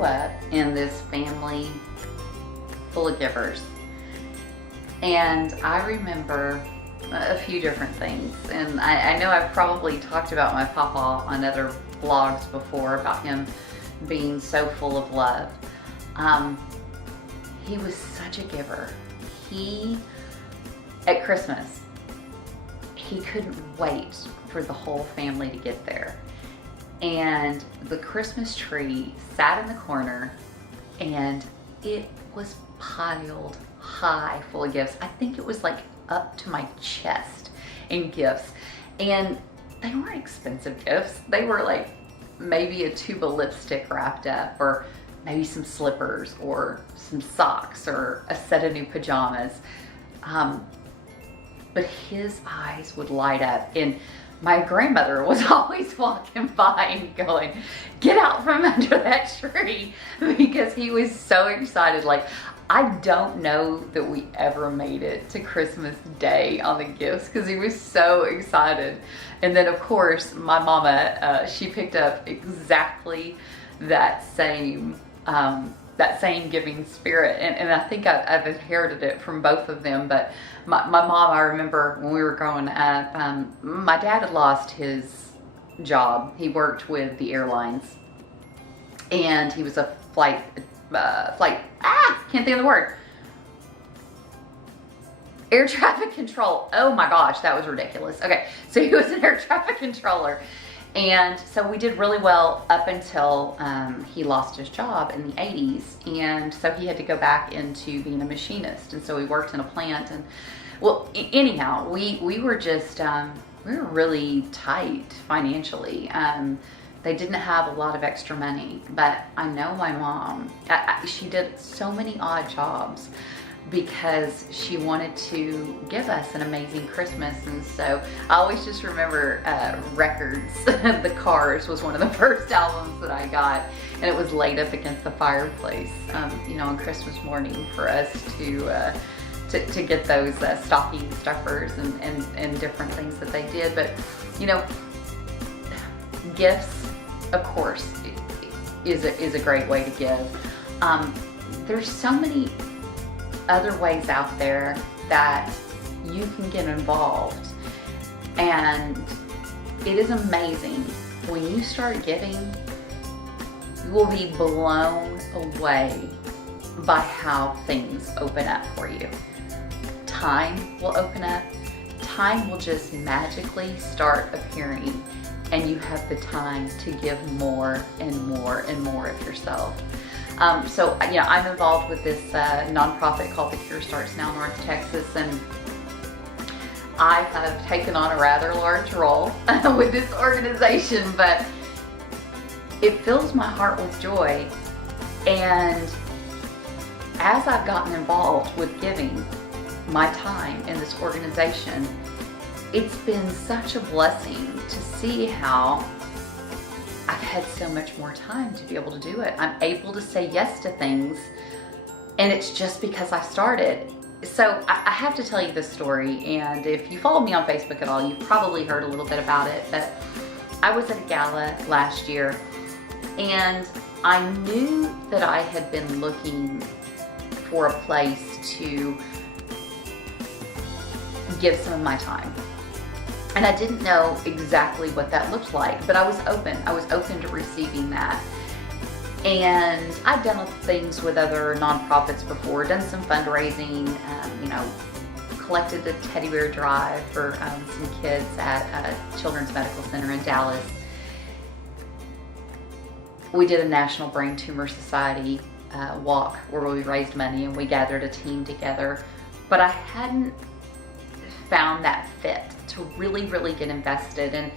grew up in this family full of givers. And I remember a few different things. And I know I've probably talked about my papa on other vlogs before about him being so full of love. He was such a giver. At Christmas, he couldn't wait for the whole family to get there. And the Christmas tree sat in the corner and it was piled high full of gifts. I think it was like up to my chest in gifts. And they weren't expensive gifts. They were like maybe a tube of lipstick wrapped up, or maybe some slippers or some socks or a set of new pajamas. But his eyes would light up, and my grandmother was always walking by and going, "Get out from under that tree," because he was so excited. Like, I don't know that we ever made it to Christmas Day on the gifts because he was so excited. And then of course my mama, she picked up exactly that same giving spirit, and I think I've inherited it from both of them. But my mom, I remember when we were growing up, my dad had lost his job. He worked with the airlines, and he was a can't think of the word. Air traffic control. Oh my gosh, that was ridiculous. Okay, so he was an air traffic controller. And so we did really well up until he lost his job in the 80s. And so he had to go back into being a machinist. And so we worked in a plant. And well, anyhow, we were just, we were really tight financially. They didn't have a lot of extra money, but I know my mom, she did so many odd jobs because she wanted to give us an amazing Christmas. And so I always just remember records. The Cars was one of the first albums that I got, and it was laid up against the fireplace, you know, on Christmas morning for us to get those stocking stuffers and different things that they did. But, you know, gifts, of course, is a great way to give. There's so many other ways out there that you can get involved, and it is amazing when you start giving. You will be blown away by how things open up for you. Time will open up. Time will just magically start appearing, and you have the time to give more and more and more of yourself. So, you know, I'm involved with this nonprofit called The Cure Starts Now North Texas, and I have taken on a rather large role with this organization, but it fills my heart with joy. And as I've gotten involved with giving my time in this organization, it's been such a blessing to see how I've had so much more time to be able to do it. I'm able to say yes to things, and it's just because I started. So I have to tell you this story, and if you follow me on Facebook at all, you've probably heard a little bit about it, but I was at a gala last year, and I knew that I had been looking for a place to give some of my time. And I didn't know exactly what that looked like, but I was open. I was open to receiving that. And I've done things with other nonprofits before, done some fundraising, you know, collected a teddy bear drive for some kids at a Children's Medical Center in Dallas. We did a National Brain Tumor Society walk where we raised money and we gathered a team together. But I hadn't found that fit to really get invested.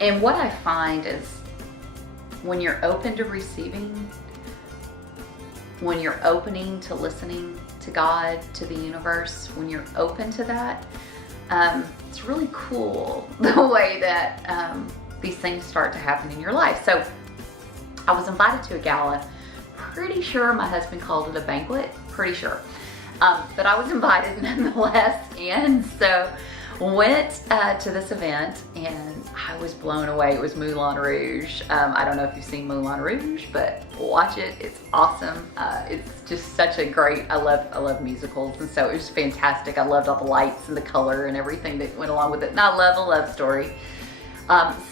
And what I find is when you're open to receiving, when you're opening to listening to God, to the universe, when you're open to that, it's really cool the way that these things start to happen in your life. So I was invited to a gala. Pretty sure my husband called it a banquet, pretty sure. But I was invited nonetheless, and so Went to this event and I was blown away. It was Moulin Rouge. I don't know if you've seen Moulin Rouge, but watch it. It's awesome. It's just such a great, I love musicals, and so it was fantastic. I loved all the lights and the color and everything that went along with it. And I love a love story.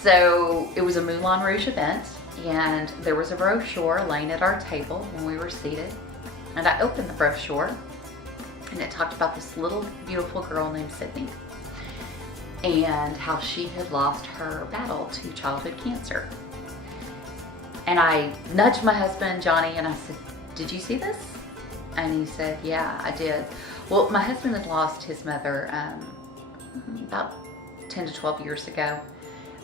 So it was a Moulin Rouge event, and there was a brochure laying at our table when we were seated. And I opened the brochure and it talked about this little beautiful girl named Sydney, and how she had lost her battle to childhood cancer. And I nudged my husband, Johnny, and I said, "Did you see this?" And he said, "Yeah, I did." Well, my husband had lost his mother about 10 to 12 years ago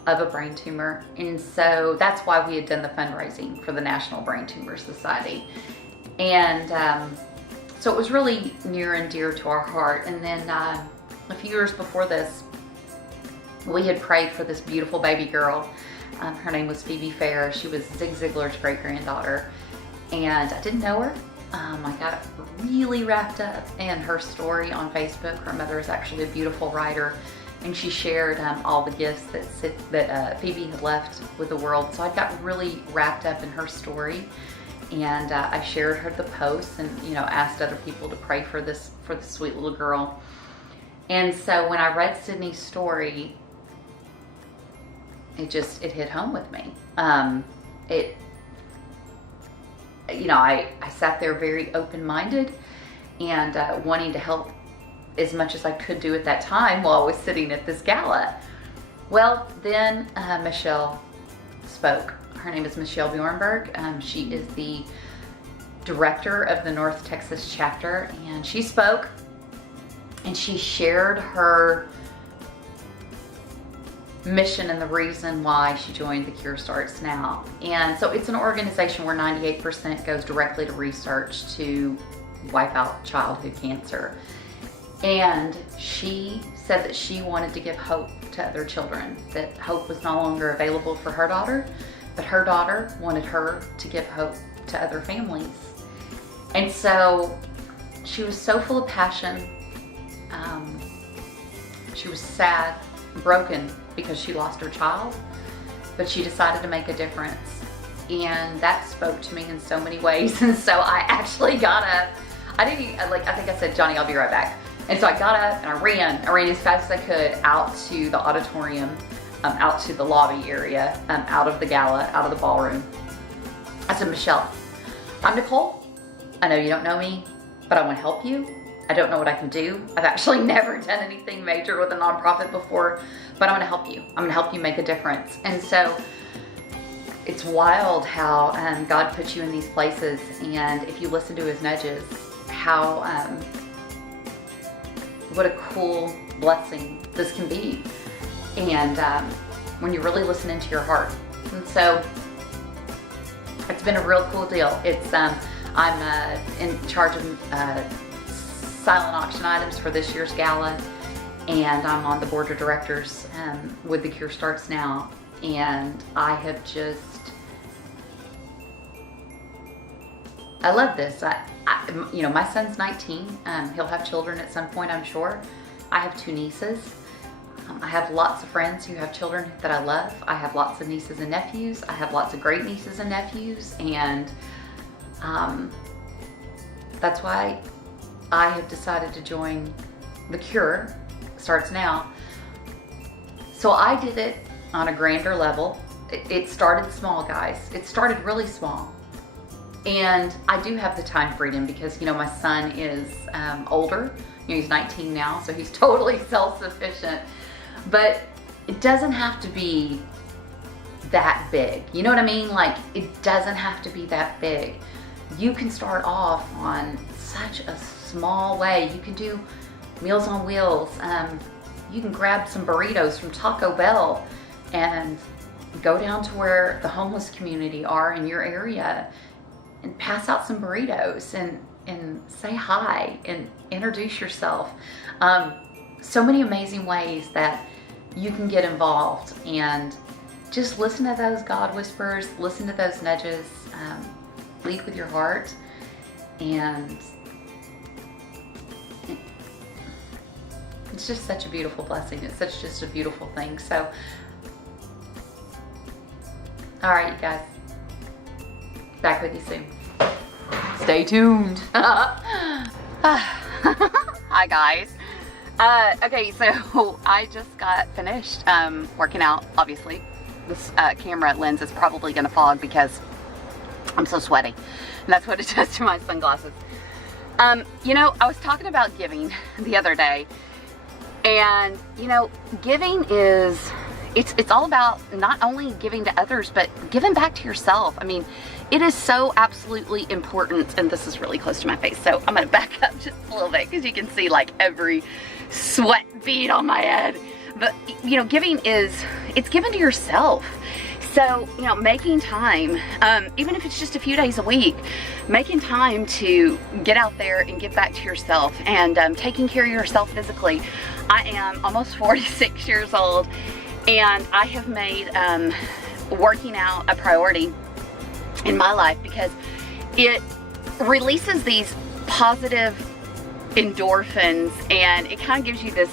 of a brain tumor. And so that's why we had done the fundraising for the National Brain Tumor Society. And so it was really near and dear to our heart. And then a few years before this, we had prayed for this beautiful baby girl. Her name was Phoebe Fair. She was Zig Ziglar's great-granddaughter. And I didn't know her. I got really wrapped up in her story on Facebook. Her mother is actually a beautiful writer, and she shared all the gifts that Phoebe had left with the world. So I got really wrapped up in her story, and I shared her the posts, and asked other people to pray for this sweet little girl. And so when I read Sydney's story, it hit home with me. I sat there very open-minded and wanting to help as much as I could do at that time while I was sitting at this gala. Well, then Michelle spoke. Her name is Michelle Bjornberg. She is the director of the North Texas chapter, and she spoke and she shared her mission and the reason why she joined The Cure Starts Now. And so it's an organization where 98% goes directly to research to wipe out childhood cancer. And she said that she wanted to give hope to other children, that hope was no longer available for her daughter, but her daughter wanted her to give hope to other families. And so she was so full of passion. She was sad, broken, because she lost her child, but she decided to make a difference. And that spoke to me in so many ways. And so I actually got up. I think I said, "Johnny, I'll be right back." And so I got up and I ran as fast as I could out to the auditorium, out to the lobby area, out of the gala, out of the ballroom. I said, "Michelle, I'm Nicole. I know you don't know me, but I want to help you. I don't know what I can do. I've actually never done anything major with a nonprofit before, but I'm going to help you. I'm going to help you make a difference." And so it's wild how God puts you in these places, and if you listen to his nudges, how what a cool blessing this can be, and when you really listen into your heart. And so it's been a real cool deal. It's I'm in charge of silent auction items for this year's gala, and I'm on the board of directors with The Cure Starts Now. And I have I love this. My son's 19. He'll have children at some point, I'm sure. I have 2 nieces. I have lots of friends who have children that I love. I have lots of nieces and nephews. I have lots of great nieces and nephews, and that's why I have decided to join The Cure Starts Now. So I did it on a grander level. It started small, guys. It started really small. And I do have the time freedom because, my son is older. He's 19 now, so he's totally self-sufficient. But it doesn't have to be that big. You know what I mean? Like, it doesn't have to be that big. You can start off on such a small way. You can do Meals on Wheels. You can grab some burritos from Taco Bell and go down to where the homeless community are in your area and pass out some burritos and say hi and introduce yourself. So many amazing ways that you can get involved, and just listen to those God whispers, listen to those nudges, lead with your heart, and it's just such a beautiful blessing. It's just a beautiful thing. So, all right, you guys, back with you soon. Stay tuned. Hi guys. Okay, so I just got finished working out. Obviously, this camera lens is probably gonna fog because I'm so sweaty. And that's what it does to my sunglasses. You know, I was talking about giving the other day, and you know, giving is, it's all about not only giving to others, but giving back to yourself. I mean, it is so absolutely important, and this is really close to my face, so I'm gonna back up just a little bit because you can see like every sweat bead on my head. But you know, giving is, it's given to yourself. So, you know, making time, even if it's just a few days a week, making time to get out there and give back to yourself and taking care of yourself physically. I am almost 46 years old, and I have made working out a priority in my life because it releases these positive endorphins, and it kind of gives you this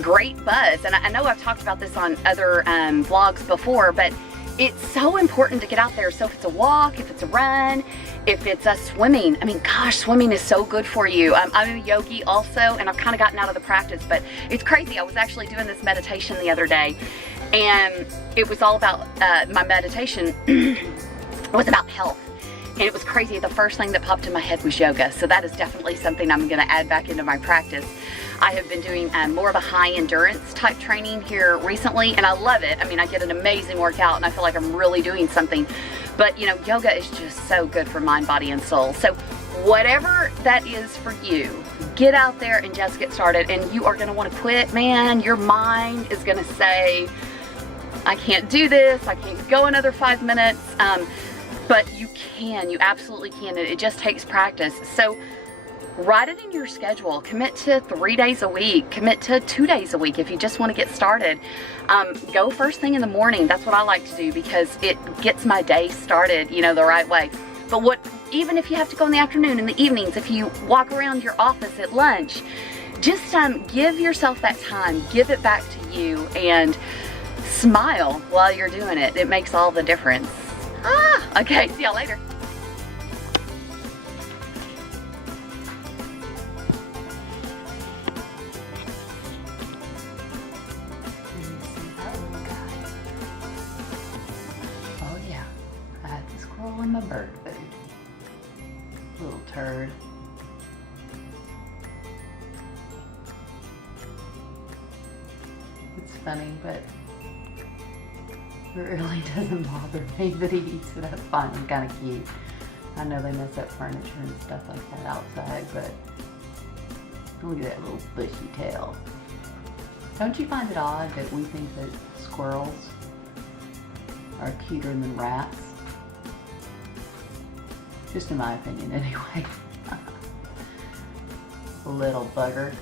great buzz. And I know I've talked about this on other vlogs before, but it's so important to get out there. So if it's a walk, if it's a run, if it's a swimming, I mean, gosh, swimming is so good for you. I'm a yogi also, and I've kind of gotten out of the practice, but it's crazy. I was actually doing this meditation the other day, and it was all about, my meditation was about health. And it was crazy. The first thing that popped in my head was yoga. So that is definitely something I'm going to add back into my practice. I have been doing more of a high endurance type training here recently, and I love it. I mean, I get an amazing workout and I feel like I'm really doing something. But you know, yoga is just so good for mind, body, and soul. So whatever that is for you, get out there and just get started. And you are going to want to quit, man. Your mind is going to say, I can't do this. I can't go another 5 minutes. But you can, you absolutely can. It just takes practice. So write it in your schedule. Commit to 3 days a week. Commit to 2 days a week if you just want to get started. Go first thing in the morning. That's what I like to do because it gets my day started, you know, the right way. But even if you have to go in the afternoon, in the evenings, if you walk around your office at lunch, just give yourself that time. Give it back to you and smile while you're doing it. It makes all the difference. Okay, see y'all later. Oh yeah, I had the squirrel in my bird food. Little turd. It's funny, but it really doesn't bother me that he eats it. That's fine. It's kind of cute. I know they mess up furniture and stuff like that outside, but look at that little bushy tail. Don't you find it odd that we think that squirrels are cuter than rats? Just in my opinion, anyway. Little bugger.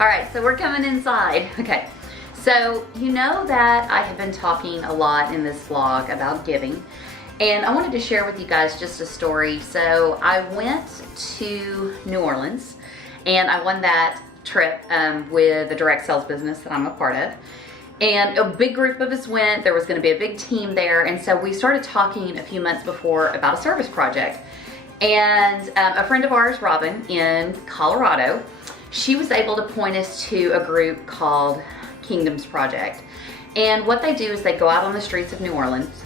All right, so we're coming inside. Okay, so you know that I have been talking a lot in this vlog about giving, and I wanted to share with you guys just a story. So I went to New Orleans, and I won that trip with the direct sales business that I'm a part of. And a big group of us went. There was going to be a big team there, and so we started talking a few months before about a service project. And a friend of ours, Robin, in Colorado, she was able to point us to a group called Kingdoms Project. And what they do is they go out on the streets of New Orleans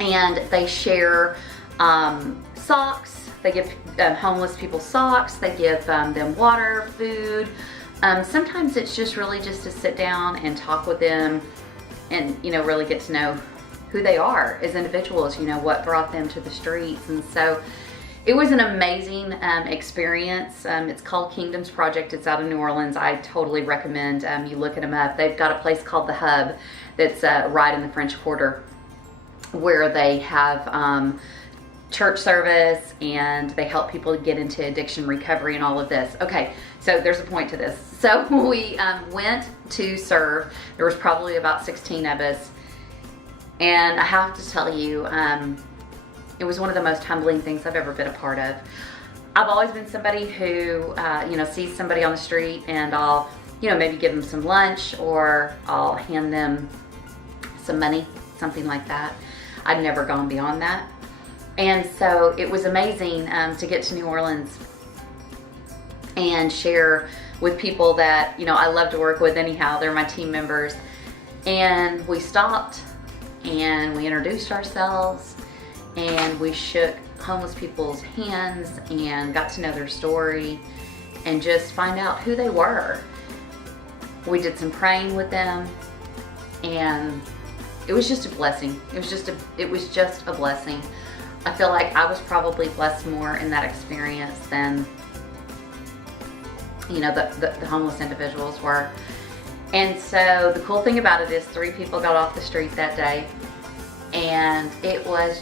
and they share socks. They give homeless people socks. They give them water, food. Sometimes it's just really just to sit down and talk with them and, you know, really get to know who they are as individuals, you know, what brought them to the streets. And so it was an amazing experience. It's called Kingdoms Project. It's out of New Orleans. I totally recommend you looking them up. They've got a place called The Hub that's right in the French Quarter, where they have church service and they help people get into addiction recovery and all of this. Okay, so there's a point to this. So we went to serve. There was probably about 16 of us. And I have to tell you, it was one of the most humbling things I've ever been a part of. I've always been somebody who, sees somebody on the street and I'll, maybe give them some lunch or I'll hand them some money, something like that. I'd never gone beyond that. And so it was amazing to get to New Orleans and share with people that, I love to work with anyhow. They're my team members. And we stopped and we introduced ourselves and we shook homeless people's hands and got to know their story and just find out who they were. We did some praying with them and it was just a blessing. It was just a blessing. I feel like I was probably blessed more in that experience than, the homeless individuals were. And so the cool thing about it is 3 people got off the street that day, and it was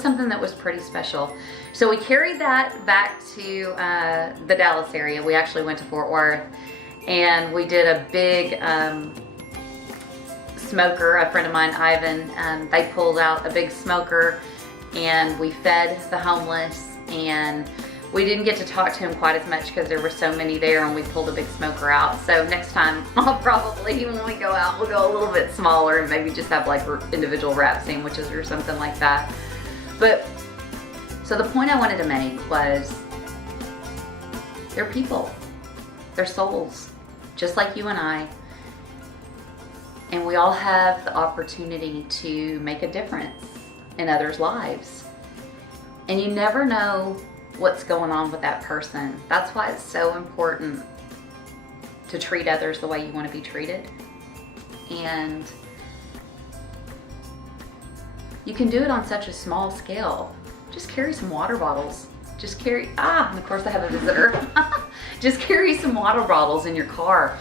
something that was pretty special. So we carried that back to the Dallas area. We actually went to Fort Worth, and we did a big smoker. A friend of mine, Ivan, they pulled out a big smoker, and we fed the homeless, and we didn't get to talk to him quite as much because there were so many there and we pulled a big smoker out. So next time I'll probably, when we go out, we'll go a little bit smaller and maybe just have like individual wrap sandwiches or something like that. But, so the point I wanted to make was, they're people, they're souls, just like you and I. And we all have the opportunity to make a difference in others' lives. And you never know what's going on with that person. That's why it's so important to treat others the way you want to be treated. And you can do it on such a small scale. Just carry some water bottles. And of course I have a visitor. Just carry some water bottles in your car.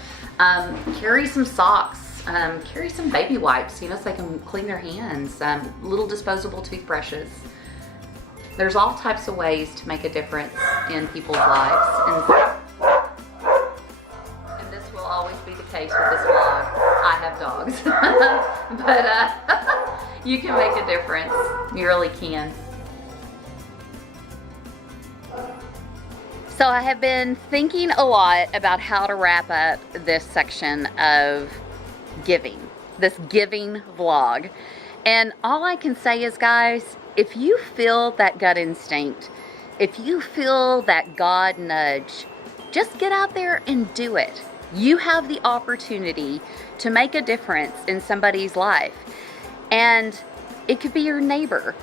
Carry some socks. Carry some baby wipes, so they can clean their hands. Little disposable toothbrushes. There's all types of ways to make a difference in people's lives. And this will always be the case with this vlog. I have dogs. But you can make a difference. You really can. So I have been thinking a lot about how to wrap up this section of giving, this giving vlog. And all I can say is, guys, if you feel that gut instinct, if you feel that God nudge, just get out there and do it. You have the opportunity to make a difference in somebody's life. And it could be your neighbor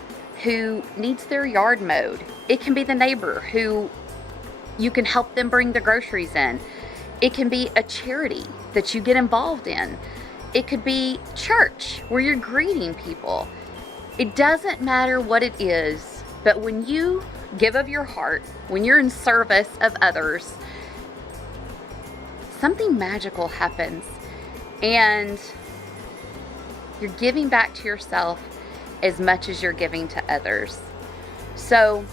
who needs their yard mowed. It can be the neighbor who you can help them bring the groceries in. It can be a charity that you get involved in. It could be church where you're greeting people. It doesn't matter what it is, but when you give of your heart, when you're in service of others, something magical happens. And you're giving back to yourself as much as you're giving to others. So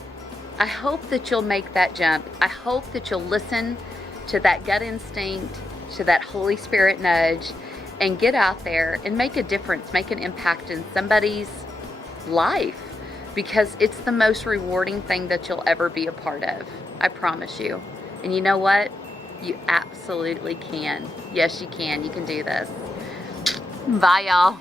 I hope that you'll make that jump. I hope that you'll listen to that gut instinct, to that Holy Spirit nudge, and get out there and make a difference, make an impact in somebody's life, because it's the most rewarding thing that you'll ever be a part of. I promise you. And you know what? You absolutely can. Yes, you can. You can do this. Bye, y'all.